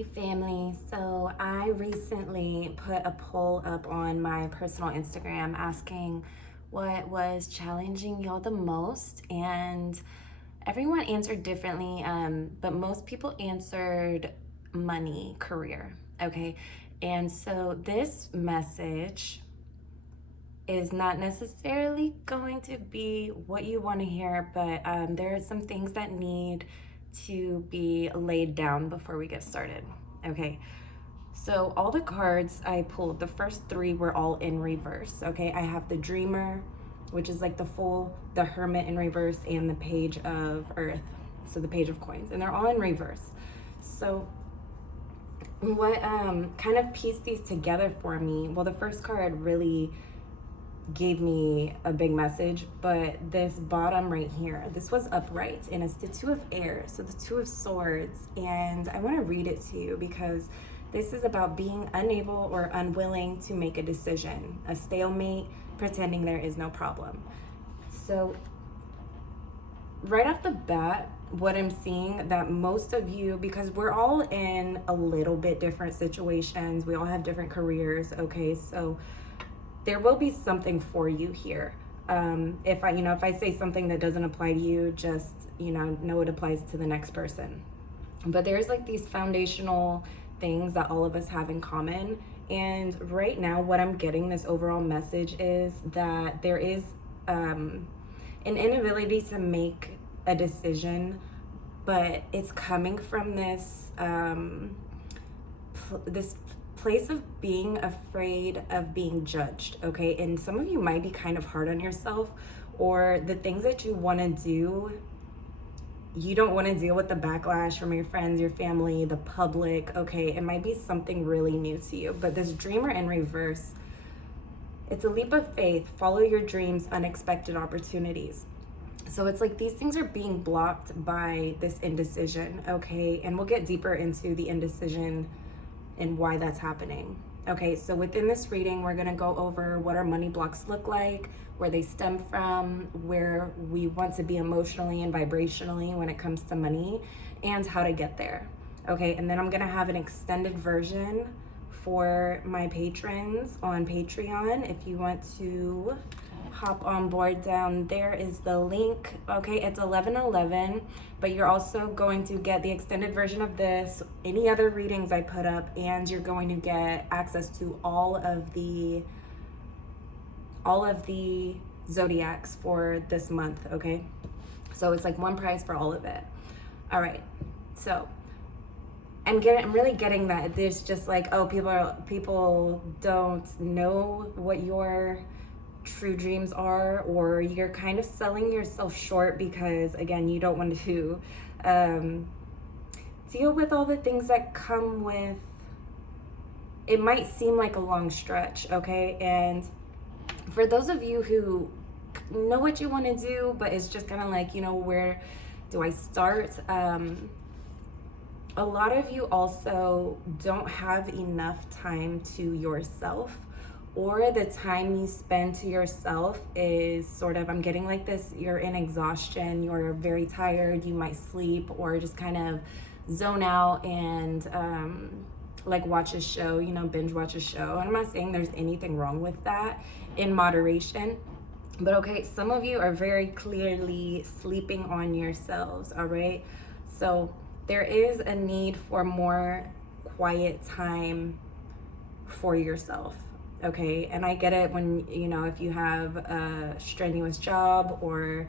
Hey family, so I recently put a poll up on my personal Instagram asking what was challenging y'all the most, and everyone answered differently, but most people answered money, career, okay? And so this message is not necessarily going to be what you want to hear, but there are some things that need to be laid down before we get started. Okay, so all the cards I pulled, the first three were all in reverse. Okay, I have the Dreamer, which is like the Hermit in reverse, and the Page of Earth, so the Page of Coins, and they're all in reverse. So what kind of pieced these together for me? Well, the first card really gave me a big message, but this bottom right here, this was upright, and it's the Two of Air, so the Two of Swords. And I want to read it to you because this is about being unable or unwilling to make a decision, a stalemate, pretending there is no problem. So right off the bat, what I'm seeing that most of you, because we're all in a little bit different situations, we all have different careers, okay? So there will be something for you here. If I say something that doesn't apply to you, just, know it applies to the next person. But there's like these foundational things that all of us have in common. And right now, what I'm getting, this overall message is that there is an inability to make a decision, but it's coming from this this place of being afraid of being judged, okay? And some of you might be kind of hard on yourself, or the things that you want to do, you don't want to deal with the backlash from your friends, your family, the public, okay? It might be something really new to you, but this Dreamer in reverse, it's a leap of faith, follow your dreams, unexpected opportunities. So it's like these things are being blocked by this indecision, okay? And we'll get deeper into the indecision and why that's happening. Okay, so within this reading, we're gonna go over what our money blocks look like, where they stem from, where we want to be emotionally and vibrationally when it comes to money, and how to get there. Okay, and then I'm gonna have an extended version for my patrons on Patreon. If you want to hop on board, down there is the link. Okay, it's 11:11, but you're also going to get the extended version of this, any other readings I put up, and you're going to get access to all of the zodiacs for this month. Okay, so it's like one price for all of it. All right, so I'm really getting that there's just like, oh, people don't know what your true dreams are, or you're kind of selling yourself short because, again, you don't want to deal with all the things that come with it. Might seem like a long stretch, okay? And for those of you who know what you want to do, but it's just kind of like, where do I start? A lot of you also don't have enough time to yourself, or the time you spend to yourself is sort of, I'm getting like this, you're in exhaustion, you're very tired, you might sleep or just kind of zone out and like watch a show, binge watch a show. And I'm not saying there's anything wrong with that, in moderation. But okay, some of you are very clearly sleeping on yourselves, all right? So there is a need for more quiet time for yourself. Okay, and I get it when, if you have a strenuous job, or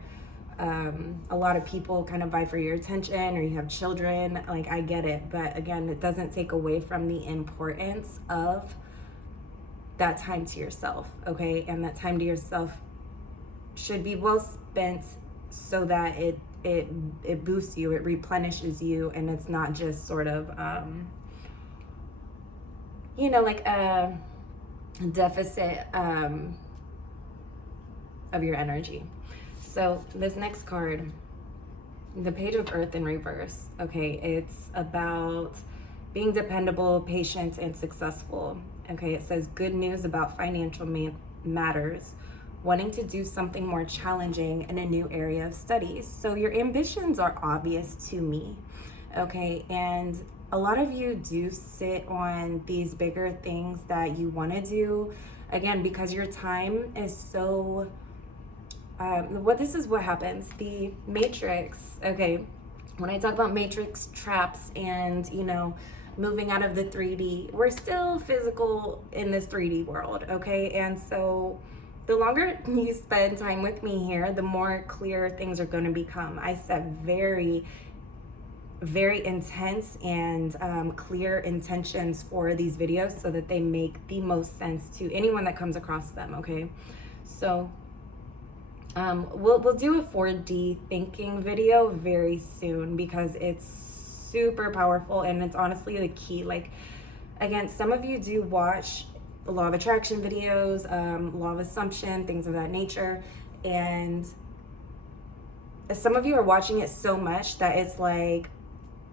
a lot of people kind of vie for your attention, or you have children, like, I get it. But again, it doesn't take away from the importance of that time to yourself, okay? And that time to yourself should be well spent so that it boosts you, it replenishes you, and it's not just sort of, like a deficit of your energy. So this next card, the Page of Earth in reverse, okay, it's about being dependable, patient, and successful. Okay, it says good news about financial matters, wanting to do something more challenging in a new area of studies. So your ambitions are obvious to me. okay? And a lot of you do sit on these bigger things that you want to do, again, because your time is so, this is what happens. The matrix, okay, when I talk about matrix traps and, moving out of the 3D, we're still physical in this 3D world, okay? And so the longer you spend time with me here, the more clear things are going to become. I set very, very intense and clear intentions for these videos so that they make the most sense to anyone that comes across them, okay? So we'll do a 4D thinking video very soon because it's super powerful and it's honestly the key. Like, again, some of you do watch law of attraction videos, law of assumption, things of that nature, and some of you are watching it so much that it's like,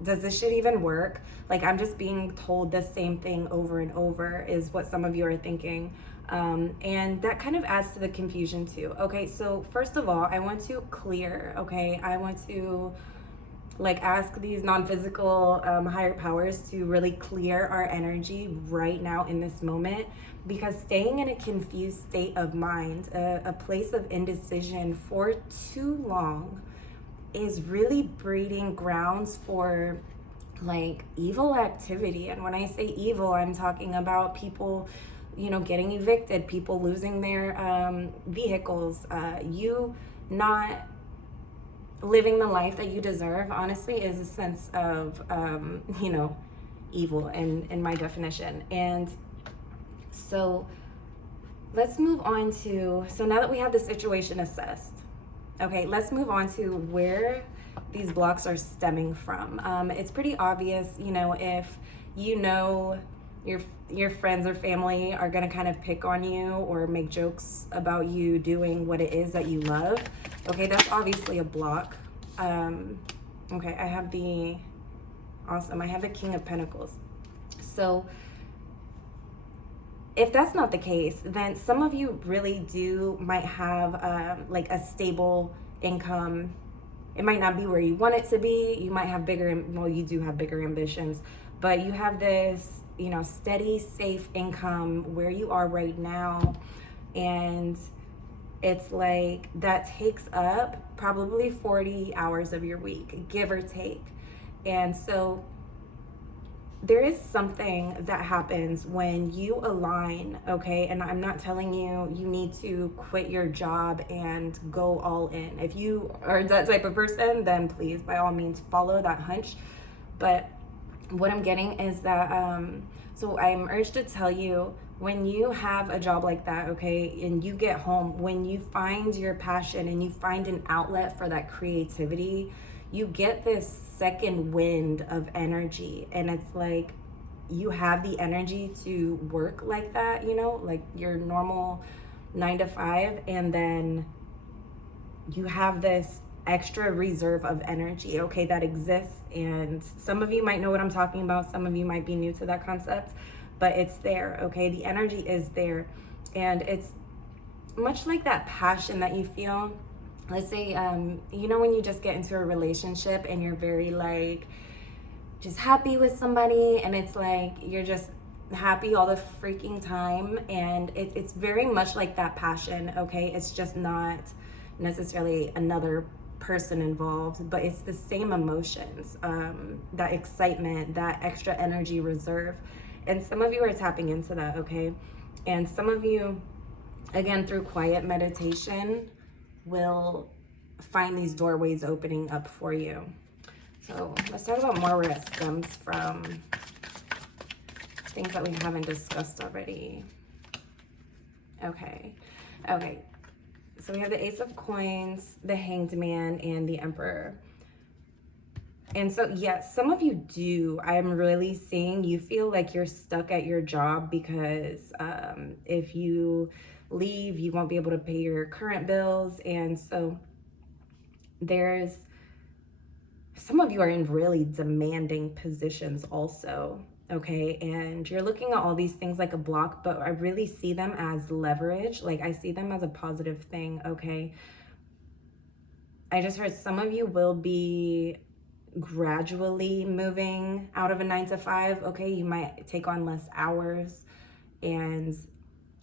does this shit even work? Like, I'm just being told the same thing over and over is what some of you are thinking. And that kind of adds to the confusion too. Okay, so first of all, I want to clear, okay? I want to ask these non-physical higher powers to really clear our energy right now in this moment, because staying in a confused state of mind, a place of indecision for too long is really breeding grounds for evil activity. And when I say evil, I'm talking about people, getting evicted, people losing their vehicles, you not living the life that you deserve, honestly, is a sense of, evil in my definition. And so let's move on to, so now that we have the situation assessed, okay, let's move on to where these blocks are stemming from. It's pretty obvious, if your friends or family are gonna kind of pick on you or make jokes about you doing what it is that you love. Okay, that's obviously a block. Okay, I have the King of Pentacles. So if that's not the case, then some of you really might have a stable income. It might not be where you want it to be. You might have you do have bigger ambitions, but you have this, steady, safe income where you are right now. And it's like that takes up probably 40 hours of your week, give or take. And so there is something that happens when you align, okay? And I'm not telling you need to quit your job and go all in. If you are that type of person, then please, by all means, follow that hunch. But what I'm getting is that, so I'm urged to tell you, when you have a job like that, okay, and you get home, when you find your passion and you find an outlet for that creativity, you get this second wind of energy. And it's like you have the energy to work like that, like your normal 9 to 5, and then you have this extra reserve of energy, okay, that exists. And some of you might know what I'm talking about, some of you might be new to that concept, but it's there, okay? The energy is there. And it's much like that passion that you feel. Let's say, when you just get into a relationship and you're very just happy with somebody, and it's like you're just happy all the freaking time. And it's very much like that passion, okay? It's just not necessarily another person involved, but it's the same emotions, that excitement, that extra energy reserve. And some of you are tapping into that, okay? And some of you, again, through quiet meditation, will find these doorways opening up for you. So let's talk about more where it stems from, things that we haven't discussed already. Okay. So we have the Ace of Coins, the Hanged Man, and the Emperor. And so, yes, some of you do. I'm really seeing you feel like you're stuck at your job because if you leave, you won't be able to pay your current bills. And so some of you are in really demanding positions also, okay? And you're looking at all these things like a block, but I really see them as leverage. Like, I see them as a positive thing, okay? I just heard some of you will be gradually moving out of a 9 to 5. Okay, you might take on less hours and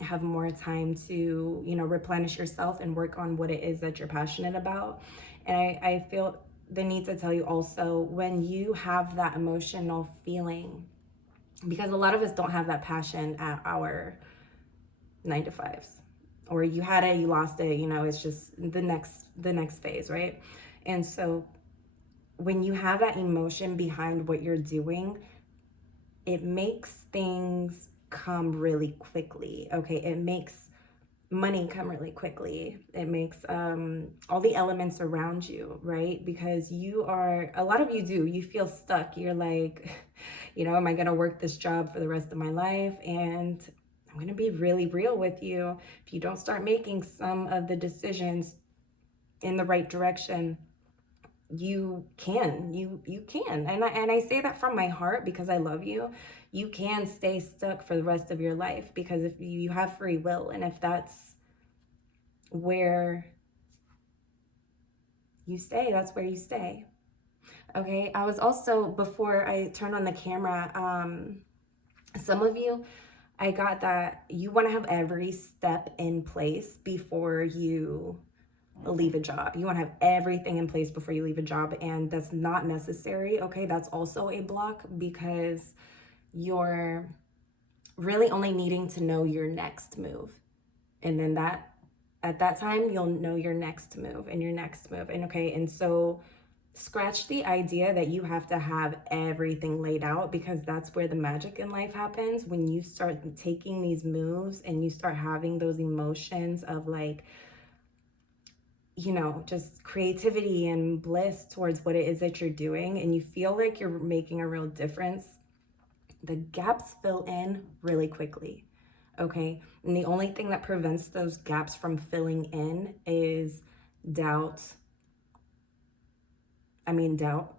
have more time to, replenish yourself and work on what it is that you're passionate about. And I feel the need to tell you also, when you have that emotional feeling, because a lot of us don't have that passion at our 9 to 5s, or you had it, you lost it, it's just the next phase, right? And so when you have that emotion behind what you're doing, it makes things come really quickly. Okay, it makes money come really quickly. It makes all the elements around you, right? Because a lot of you feel stuck. You're like, am I gonna work this job for the rest of my life? And I'm gonna be really real with you. If you don't start making some of the decisions in the right direction, you can, and I say that from my heart because I love you. You can stay stuck for the rest of your life, because if you have free will, and if that's where you stay, that's where you stay. Okay, I was also, before I turned on the camera, some of you, I got that you want to have every step in place before you leave a job. You want to have everything in place before you leave a job, and that's not necessary. Okay, that's also a block, because you're really only needing to know your next move, and then at that time you'll know your next move and your next move. And okay, and so scratch the idea that you have to have everything laid out, because that's where the magic in life happens. When you start taking these moves and you start having those emotions of like, just creativity and bliss towards what it is that you're doing, and you feel like you're making a real difference, the gaps fill in really quickly. Okay, and the only thing that prevents those gaps from filling in is doubt. Doubt.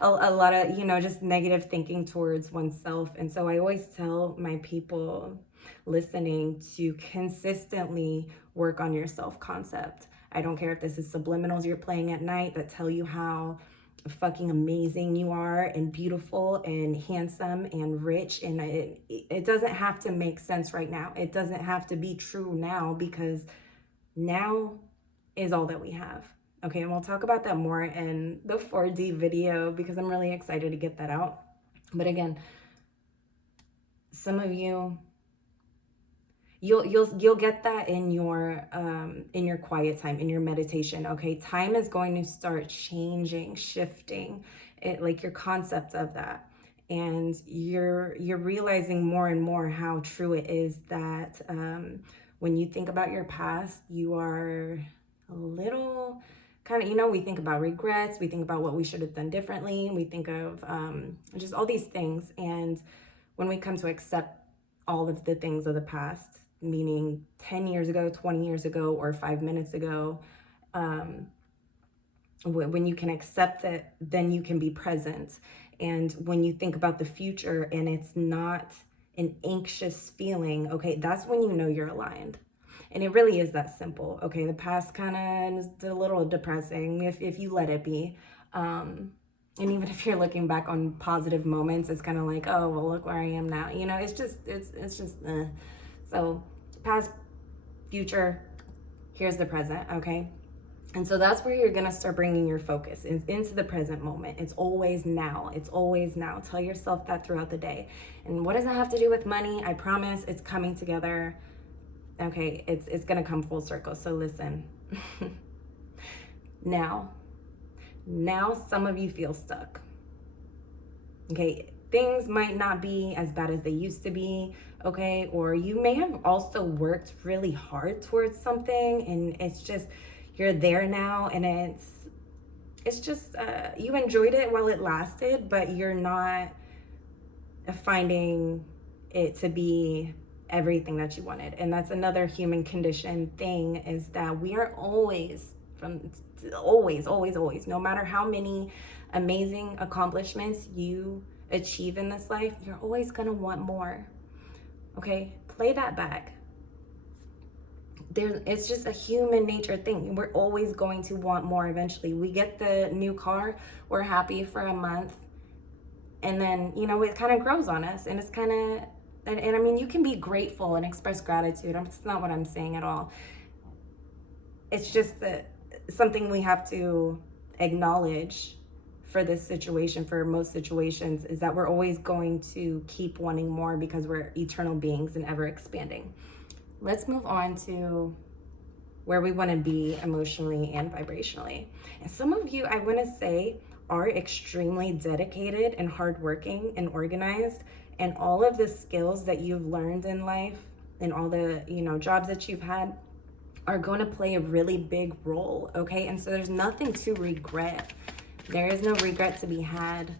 A lot of, just negative thinking towards oneself. And so I always tell my people listening to consistently work on your self-concept. I don't care if this is subliminals you're playing at night that tell you how fucking amazing you are, and beautiful and handsome and rich, and it doesn't have to make sense right now. It doesn't have to be true now, because now is all that we have. Okay, and we'll talk about that more in the 4D video, because I'm really excited to get that out. But again, some of you, you'll get that in your quiet time, in your meditation. Okay, time is going to start changing, shifting it, like your concept of that, and you're realizing more and more how true it is that when you think about your past, you are a little kind of, we think about regrets, we think about what we should have done differently, we think of just all these things. And when we come to accept all of the things of the past, meaning 10 years ago, 20 years ago, or 5 minutes ago, when you can accept it, then you can be present. And when you think about the future and it's not an anxious feeling, okay, that's when you know you're aligned. And it really is that simple. Okay, the past kind of is a little depressing if you let it be. And even if you're looking back on positive moments, it's kind of like, oh, well, look where I am now. It's just. So past, future, here's the present, okay? And so that's where you're gonna start bringing your focus into the present moment. It's always now. It's always now. Tell yourself that throughout the day. And what does that have to do with money? I promise it's coming together. Okay, it's gonna come full circle. So listen. Now some of you feel stuck. Okay, things might not be as bad as they used to be, okay? Or you may have also worked really hard towards something, and it's just, you're there now, and it's just, you enjoyed it while it lasted, but you're not finding it to be everything that you wanted. And that's another human condition thing, is that we are always, no matter how many amazing accomplishments you achieve in this life, you're always gonna want more. Okay, play that back. it's just a human nature thing. We're always going to want more eventually. We get the new car, we're happy for a month, and then, it kind of grows on us, and it's kind of, and I mean, you can be grateful and express gratitude. That's not what I'm saying at all. It's just that something we have to acknowledge for this situation, for most situations, is that we're always going to keep wanting more because we're eternal beings and ever expanding. Let's move on to where we want to be emotionally and vibrationally. And some of you, I want to say, are extremely dedicated and hardworking and organized, and all of the skills that you've learned in life and all the, jobs that you've had are going to play a really big role, okay? And so there's nothing to regret. There is no regret to be had.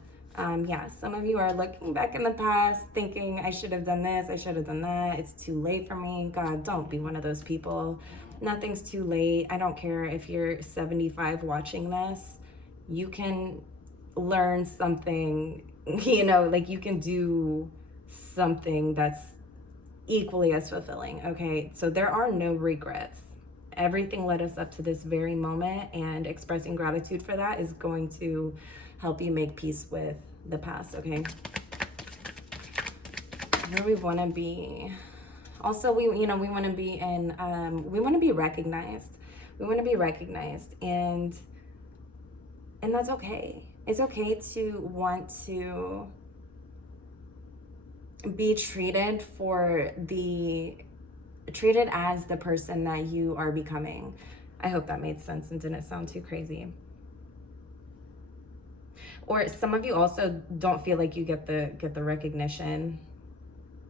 Some of you are looking back in the past thinking, I should have done this, I should have done that, it's too late for me. God, don't be one of those people. Nothing's too late. I don't care if you're 75 watching this. You can learn something, you can do something that's equally as fulfilling, okay? So there are no regrets. Everything led us up to this very moment, and expressing gratitude for that is going to help you make peace with the past, okay? Where we want to be. Also, we want to be in, we want to be recognized. We want to be recognized, and that's okay. It's okay to want to be treated as the person that you are becoming. I hope that made sense and didn't sound too crazy. Or some of you also don't feel like you get the recognition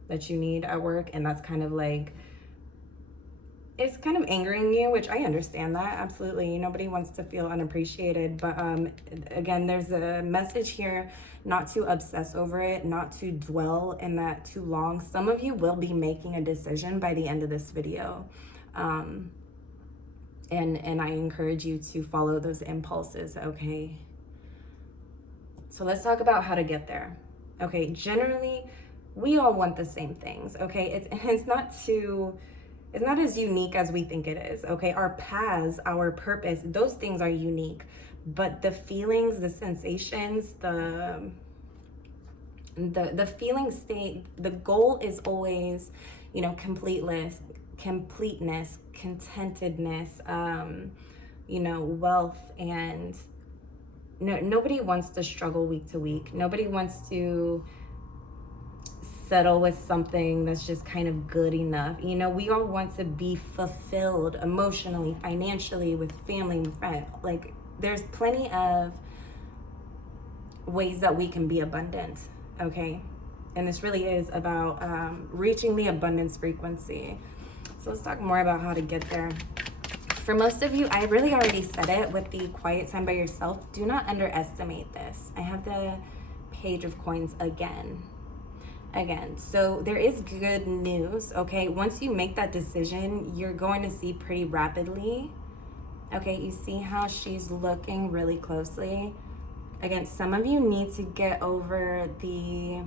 that you need at work, and that's kind of like, it's kind of angering you, which I understand that, absolutely. Nobody wants to feel unappreciated, but again, there's a message here not to obsess over it, not to dwell in that too long. Some of you will be making a decision by the end of this video, and I encourage you to follow those impulses, okay? So let's talk about how to get there. Okay, generally, we all want the same things, okay? It's not as unique as we think it is, okay? Our paths, our purpose, those things are unique, but the feelings, the sensations, the feeling state, the goal is always, completeness, contentedness, wealth, and nobody wants to struggle week to week. Nobody wants to settle with something that's just kind of good enough. We all want to be fulfilled emotionally, financially, with family and friends. Like, there's plenty of ways that we can be abundant, okay? And this really is about reaching the abundance frequency. So let's talk more about how to get there. For most of you, I really already said it with the quiet time by yourself. Do not underestimate this. I have the Page of Coins again. So there is good news, okay? Once you make that decision, you're going to see pretty rapidly. Okay, you see how she's looking really closely? Again, some of you need to get over the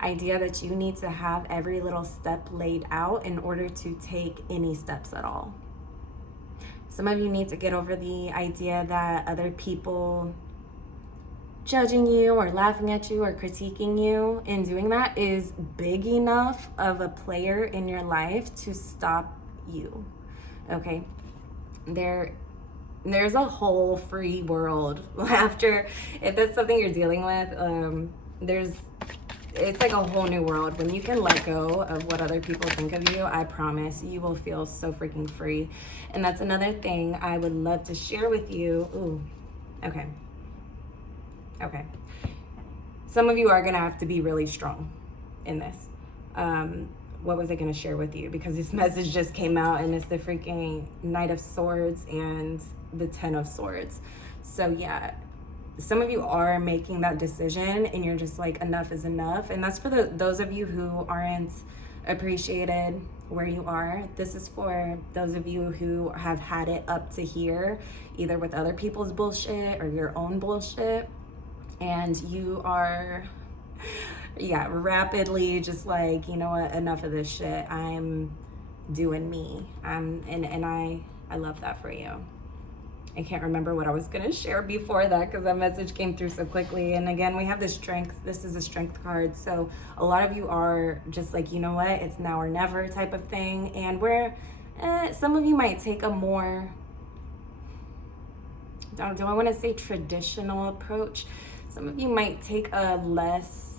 idea that you need to have every little step laid out in order to take any steps at all. Some of you need to get over the idea that other people judging you or laughing at you or critiquing you in doing that is big enough of a player in your life to stop you, okay? There's a whole free world after, if that's something you're dealing with, it's like a whole new world. When you can let go of what other people think of you, I promise you will feel so freaking free. And that's another thing I would love to share with you. Ooh, okay. Some of you are gonna have to be really strong in this. What was I gonna share with you? Because this message just came out, and it's the freaking Knight of Swords and the Ten of Swords. So yeah, some of you are making that decision, and you're just like, enough is enough. And that's for those of you who aren't appreciated where you are. This is for those of you who have had it up to here, either with other people's bullshit or your own bullshit, and you are rapidly just like, you know what, enough of this shit. I'm doing me. And I love that for you. I can't remember what I was going to share before that because that message came through so quickly. And again, we have the strength. This is a strength card. So a lot of you are just like, you know what, it's now or never type of thing. And where some of you might take a more, do I want to say traditional approach? Some of you might take a less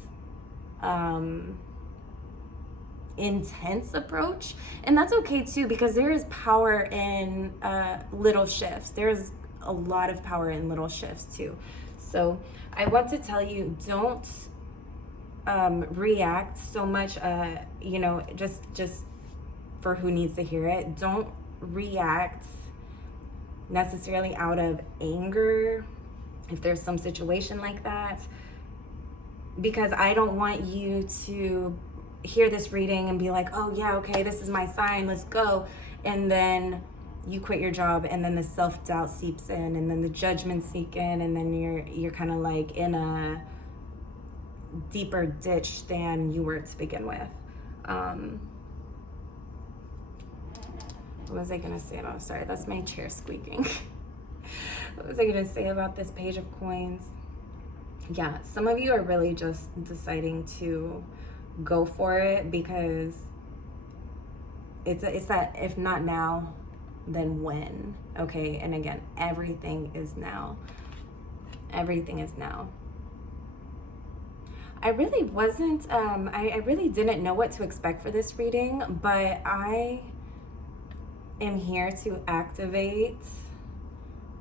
intense approach, and that's okay too, because there is power in little shifts. There's a lot of power in little shifts too. So I want to tell you, don't react so much, you know, just for who needs to hear it. Don't react necessarily out of anger if there's some situation like that, because I don't want you to hear this reading and be like, oh yeah, okay, this is my sign, let's go, and then you quit your job, and then the self-doubt seeps in, and then the judgment seep in, and then you're kind of like in a deeper ditch than you were to begin with. What was I gonna say? Oh, sorry, that's my chair squeaking. What was I gonna say about this Page of Coins? Yeah, some of you are really just deciding to go for it because it's that if not now, then when, okay? And again, everything is now. Everything is now. I really wasn't, I really didn't know what to expect for this reading, but I am here to activate.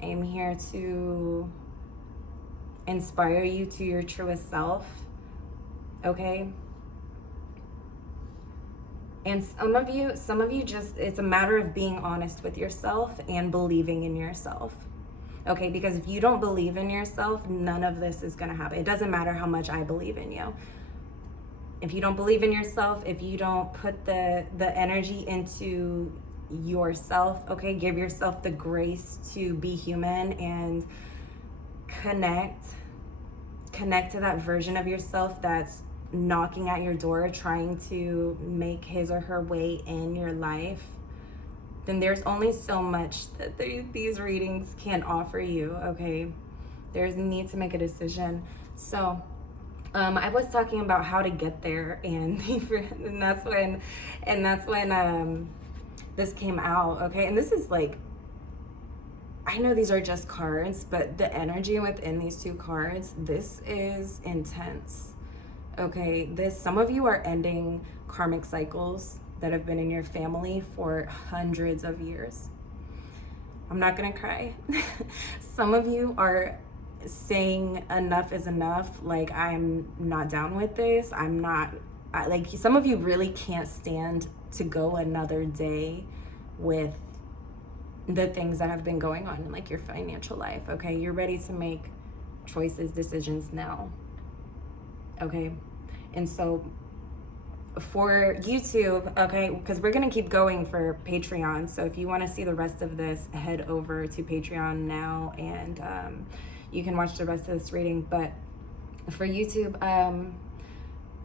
I am here to inspire you to your truest self, okay? And some of you just, it's a matter of being honest with yourself and believing in yourself, okay? Because if you don't believe in yourself, none of this is gonna happen. It doesn't matter how much I believe in you. If you don't believe in yourself, if you don't put the energy into yourself, okay? Give yourself the grace to be human and connect to that version of yourself that's knocking at your door, trying to make his or her way in your life, then there's only so much that these readings can offer you, okay? There's a need to make a decision. So I was talking about how to get there, and that's when this came out, okay? And this is like, I know these are just cards, but the energy within these two cards, this is intense, okay? Some of you are ending karmic cycles that have been in your family for hundreds of years. I'm not gonna cry. Some of you are saying enough is enough, like, I'm not down with this, like, some of you really can't stand to go another day with the things that have been going on in like your financial life, okay? You're ready to make choices, decisions now, okay? And so for YouTube, okay, because we're gonna keep going for Patreon, so if you want to see the rest of this, head over to Patreon now, and you can watch the rest of this reading. But for YouTube,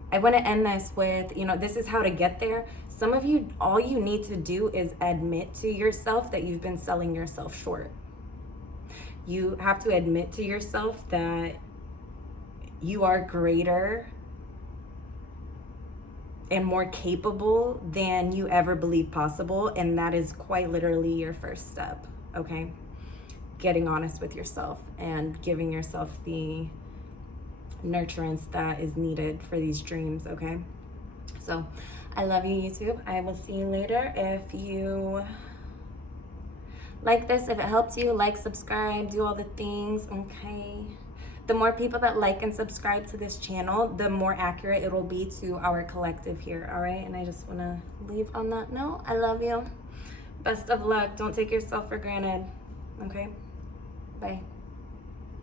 I want to end this with, you know, this is how to get there. Some of you, all you need to do is admit to yourself that you've been selling yourself short. You have to admit to yourself that you are greater and more capable than you ever believed possible, and that is quite literally your first step, okay? Getting honest with yourself and giving yourself the nurturance that is needed for these dreams, okay? So I love you, YouTube. I will see you later. If you like this, if it helped you, like, subscribe, do all the things, okay? The more people that like and subscribe to this channel, the more accurate it will be to our collective here, all right? And I just want to leave on that note. I love you. Best of luck. Don't take yourself for granted, okay? Bye.